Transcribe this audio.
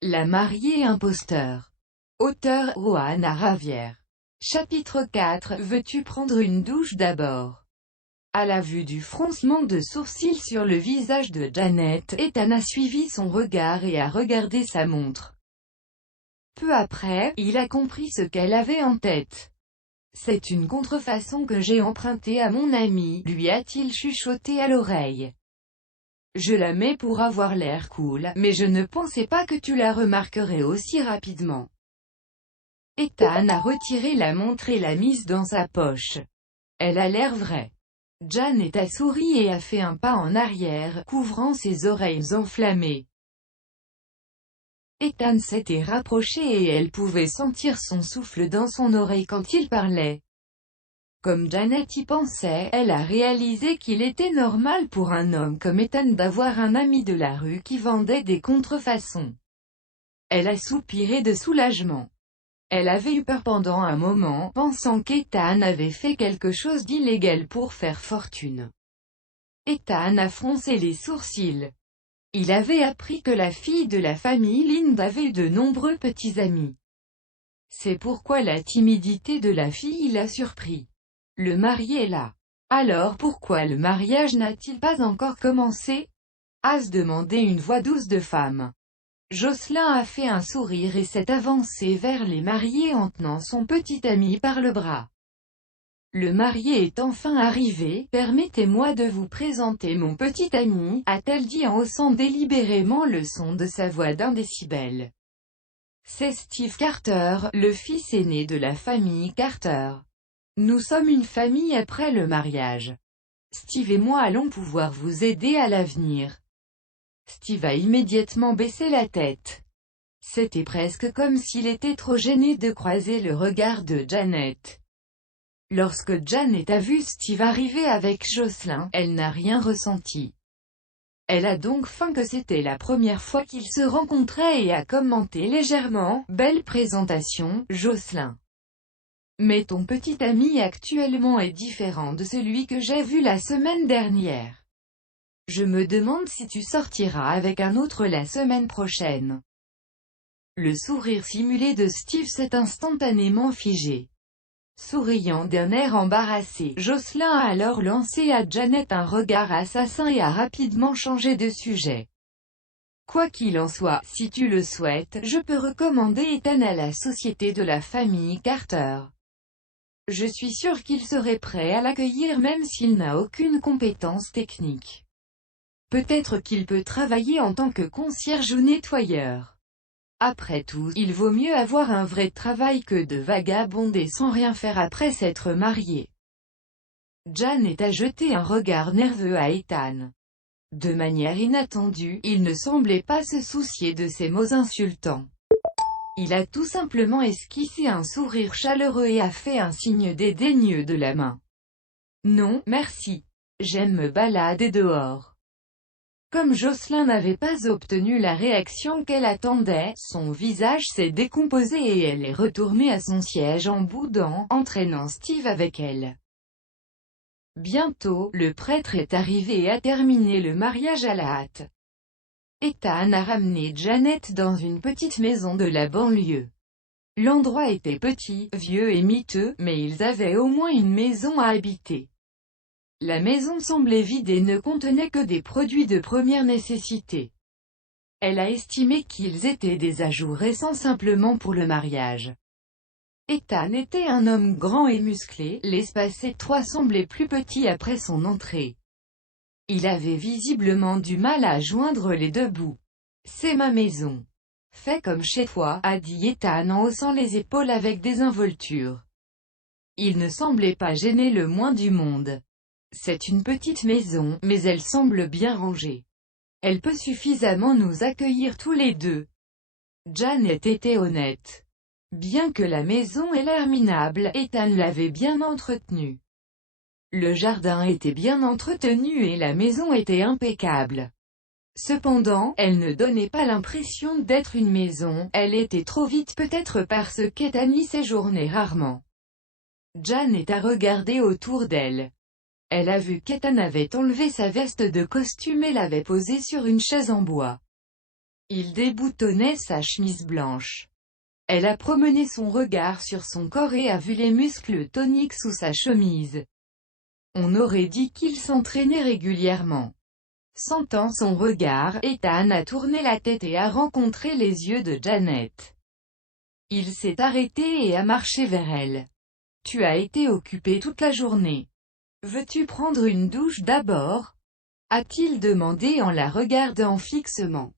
La mariée imposteur. Auteur Rohan Aravière. Chapitre 4. Veux-tu prendre une douche d'abord? À la vue du froncement de sourcils sur le visage de Janet, Ethan a suivi son regard et a regardé sa montre. Peu après, il a compris ce qu'elle avait en tête. C'est une contrefaçon que j'ai empruntée à mon ami, lui a-t-il chuchoté à l'oreille. Je la mets pour avoir l'air cool, mais je ne pensais pas que tu la remarquerais aussi rapidement. Ethan a retiré la montre et l'a mise dans sa poche. Elle a l'air vraie. Janet a souri et a fait un pas en arrière, couvrant ses oreilles enflammées. Ethan s'était rapproché et elle pouvait sentir son souffle dans son oreille quand il parlait. Comme Janet y pensait, elle a réalisé qu'il était normal pour un homme comme Ethan d'avoir un ami de la rue qui vendait des contrefaçons. Elle a soupiré de soulagement. Elle avait eu peur pendant un moment, pensant qu'Ethan avait fait quelque chose d'illégal pour faire fortune. Ethan a froncé les sourcils. Il avait appris que la fille de la famille Lind avait de nombreux petits amis. C'est pourquoi la timidité de la fille l'a surpris. Le marié est là. Alors pourquoi le mariage n'a-t-il pas encore commencé? A-t-il demandé une voix douce de femme. Jocelyn a fait un sourire et s'est avancé vers les mariés en tenant son petit ami par le bras. Le marié est enfin arrivé, permettez-moi de vous présenter mon petit ami, a-t-elle dit en haussant délibérément le son de sa voix d'un décibel. C'est Steve Carter, le fils aîné de la famille Carter. Nous sommes une famille après le mariage. Steve et moi allons pouvoir vous aider à l'avenir. Steve a immédiatement baissé la tête. C'était presque comme s'il était trop gêné de croiser le regard de Janet. Lorsque Janet a vu Steve arriver avec Jocelyn, elle n'a rien ressenti. Elle a donc faim que c'était la première fois qu'ils se rencontraient et a commenté légèrement, « Belle présentation, Jocelyn. Mais ton petit ami actuellement est différent de celui que j'ai vu la semaine dernière. Je me demande si tu sortiras avec un autre la semaine prochaine. » Le sourire simulé de Steve s'est instantanément figé. Souriant d'un air embarrassé, Jocelyn a alors lancé à Janet un regard assassin et a rapidement changé de sujet. Quoi qu'il en soit, si tu le souhaites, je peux recommander Ethan à la société de la famille Carter. Je suis sûr qu'il serait prêt à l'accueillir même s'il n'a aucune compétence technique. Peut-être qu'il peut travailler en tant que concierge ou nettoyeur. Après tout, il vaut mieux avoir un vrai travail que de vagabonder sans rien faire après s'être marié. Janet a jeté un regard nerveux à Ethan. De manière inattendue, il ne semblait pas se soucier de ces mots insultants. Il a tout simplement esquissé un sourire chaleureux et a fait un signe dédaigneux de la main. Non, merci. J'aime me balader dehors. Comme Jocelyn n'avait pas obtenu la réaction qu'elle attendait, son visage s'est décomposé et elle est retournée à son siège en boudant, entraînant Steve avec elle. Bientôt, le prêtre est arrivé et a terminé le mariage à la hâte. Ethan a ramené Janet dans une petite maison de la banlieue. L'endroit était petit, vieux et miteux, mais ils avaient au moins une maison à habiter. La maison semblait vide et ne contenait que des produits de première nécessité. Elle a estimé qu'ils étaient des ajouts récents simplement pour le mariage. Ethan était un homme grand et musclé, l'espace étroit semblait plus petit après son entrée. Il avait visiblement du mal à joindre les deux bouts. « C'est ma maison. Fais comme chez toi, » a dit Ethan en haussant les épaules avec désinvolture. Il ne semblait pas gêner le moins du monde. C'est une petite maison, mais elle semble bien rangée. Elle peut suffisamment nous accueillir tous les deux. Janet était honnête. Bien que la maison ait l'air minable, Ethan l'avait bien entretenue. Le jardin était bien entretenu et la maison était impeccable. Cependant, elle ne donnait pas l'impression d'être une maison, elle était trop vite peut-être parce qu'Ethan y séjournait rarement. Janet a regardé autour d'elle. Elle a vu qu'Ethan avait enlevé sa veste de costume et l'avait posée sur une chaise en bois. Il déboutonnait sa chemise blanche. Elle a promené son regard sur son corps et a vu les muscles toniques sous sa chemise. On aurait dit qu'il s'entraînait régulièrement. Sentant son regard, Ethan a tourné la tête et a rencontré les yeux de Janet. Il s'est arrêté et a marché vers elle. « Tu as été occupé toute la journée. Veux-tu prendre une douche d'abord ?» a-t-il demandé en la regardant fixement.